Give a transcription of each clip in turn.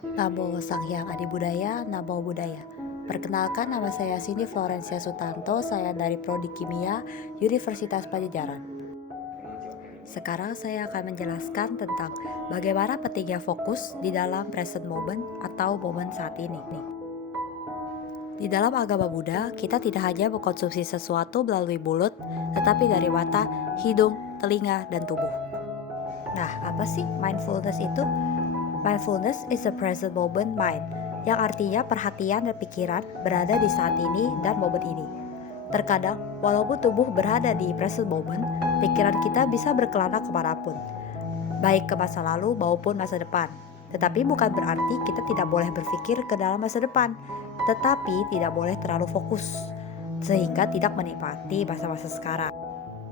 Namo Sang Hyang Adi Budaya, Namo Buddhaya. Perkenalkan, nama saya Cindy Florencia Sutanto, saya dari Prodi Kimia, Universitas Pajajaran. Sekarang saya akan menjelaskan tentang bagaimana pentingnya fokus di dalam present moment atau momen saat ini. Di dalam agama Buddha, kita tidak hanya mengkonsumsi sesuatu melalui mulut, tetapi dari mata, hidung, telinga, dan tubuh. Nah, apa sih mindfulness itu? Mindfulness is a present moment mind, yang artinya perhatian dan pikiran berada di saat ini dan momen ini. Terkadang, walaupun tubuh berada di present moment, pikiran kita bisa berkelana kemanapun, baik ke masa lalu maupun masa depan. Tetapi bukan berarti kita tidak boleh berpikir ke dalam masa depan, tetapi tidak boleh terlalu fokus, sehingga tidak menikmati masa-masa sekarang.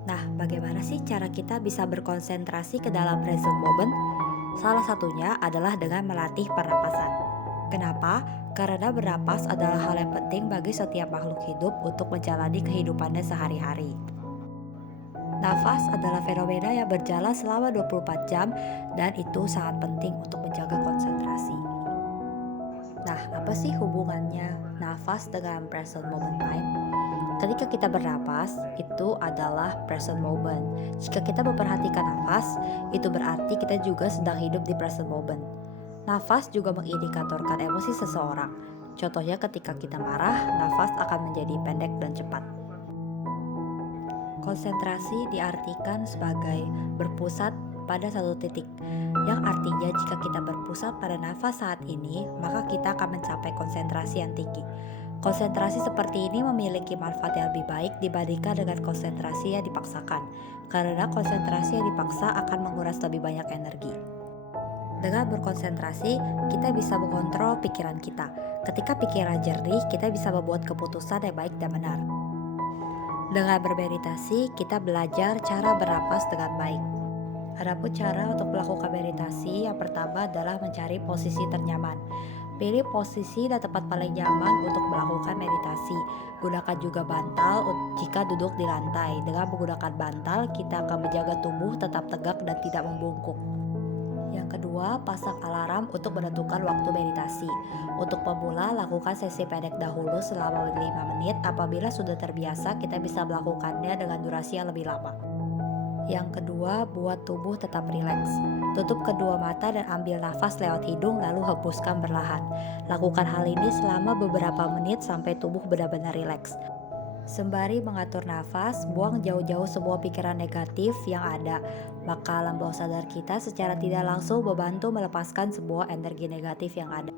Nah, bagaimana sih cara kita bisa berkonsentrasi ke dalam present moment? Salah satunya adalah dengan melatih pernapasan. Kenapa? Karena bernapas adalah hal yang penting bagi setiap makhluk hidup untuk menjalani kehidupannya sehari-hari. Nafas adalah fenomena yang berjalan selama 24 jam dan itu sangat penting untuk menjaga konsentrasi. Nah, apa sih hubungannya nafas dengan present moment mind? Ketika kita bernapas, itu adalah present moment. Jika kita memperhatikan nafas, itu berarti kita juga sedang hidup di present moment. Nafas juga mengindikatorkan emosi seseorang. Contohnya ketika kita marah, nafas akan menjadi pendek dan cepat. Konsentrasi diartikan sebagai berpusat pada satu titik, yang artinya jika kita berpusat pada nafas saat ini, maka kita akan mencapai konsentrasi yang tinggi. Konsentrasi seperti ini memiliki manfaat yang lebih baik dibandingkan dengan konsentrasi yang dipaksakan, karena konsentrasi yang dipaksa akan menguras lebih banyak energi. Dengan berkonsentrasi, kita bisa mengontrol pikiran kita. Ketika pikiran jernih, kita bisa membuat keputusan yang baik dan benar. Dengan bermeditasi, kita belajar cara bernapas dengan baik. Adapun cara untuk melakukan meditasi, yang pertama adalah mencari posisi ternyaman. Pilih posisi dan tempat paling nyaman untuk melakukan meditasi. Gunakan juga bantal jika duduk di lantai. Dengan menggunakan bantal, kita akan menjaga tubuh tetap tegak dan tidak membungkuk. Yang kedua, pasang alarm untuk menentukan waktu meditasi. Untuk pemula, lakukan sesi pendek dahulu selama 5 menit. Apabila sudah terbiasa, kita bisa melakukannya dengan durasi yang lebih lama. Yang kedua, buat tubuh tetap rileks. Tutup kedua mata dan ambil nafas lewat hidung lalu hembuskan perlahan. Lakukan hal ini selama beberapa menit sampai tubuh benar-benar rileks. Sembari mengatur nafas, buang jauh-jauh semua pikiran negatif yang ada. Maka alam bawah sadar kita secara tidak langsung membantu melepaskan sebuah energi negatif yang ada.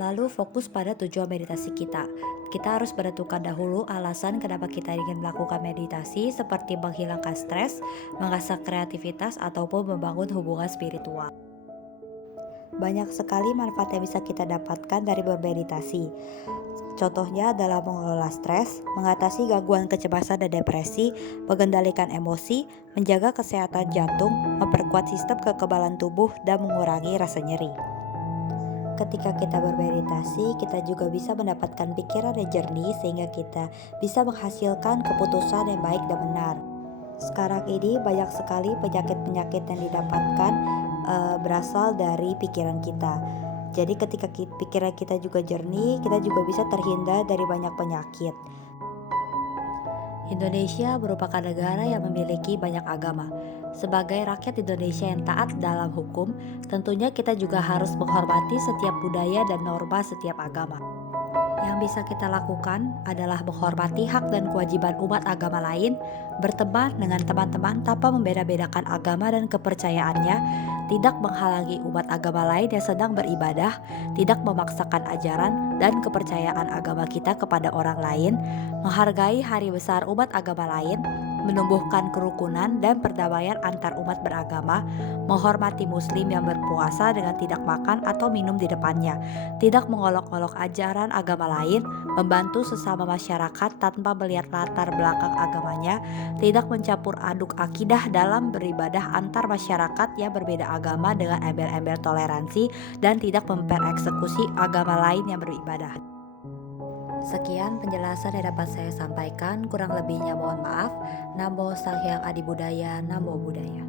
Lalu fokus pada tujuan meditasi kita. Kita harus menentukan dahulu alasan kenapa kita ingin melakukan meditasi, seperti menghilangkan stres, mengasah kreativitas, ataupun membangun hubungan spiritual. Banyak sekali manfaat yang bisa kita dapatkan dari bermeditasi. Contohnya adalah mengelola stres, mengatasi gangguan kecemasan dan depresi, mengendalikan emosi, menjaga kesehatan jantung, memperkuat sistem kekebalan tubuh, dan mengurangi rasa nyeri. Ketika kita bermeditasi, kita juga bisa mendapatkan pikiran yang jernih sehingga kita bisa menghasilkan keputusan yang baik dan benar. Sekarang ini banyak sekali penyakit-penyakit yang didapatkan berasal dari pikiran kita. Jadi ketika pikiran kita juga jernih, kita juga bisa terhindar dari banyak penyakit. Indonesia merupakan negara yang memiliki banyak agama. Sebagai rakyat Indonesia yang taat dalam hukum, tentunya kita juga harus menghormati setiap budaya dan norma setiap agama. Yang bisa kita lakukan adalah menghormati hak dan kewajiban umat agama lain, berteman dengan teman-teman tanpa membeda-bedakan agama dan kepercayaannya, tidak menghalangi umat agama lain yang sedang beribadah, tidak memaksakan ajaran dan kepercayaan agama kita kepada orang lain, menghargai hari besar umat agama lain, menumbuhkan kerukunan dan perdamaian antar umat beragama, menghormati muslim yang berpuasa dengan tidak makan atau minum di depannya, tidak mengolok-olok ajaran agama lain, membantu sesama masyarakat tanpa melihat latar belakang agamanya, tidak mencampur aduk akidah dalam beribadah antar masyarakat yang berbeda agama dengan embel-embel toleransi, dan tidak mempereksekusi agama lain yang beribadah. Sekian penjelasan yang dapat saya sampaikan, kurang lebihnya mohon maaf. Namo Sang Hyang Adi Budaya, Namo Buddhaya.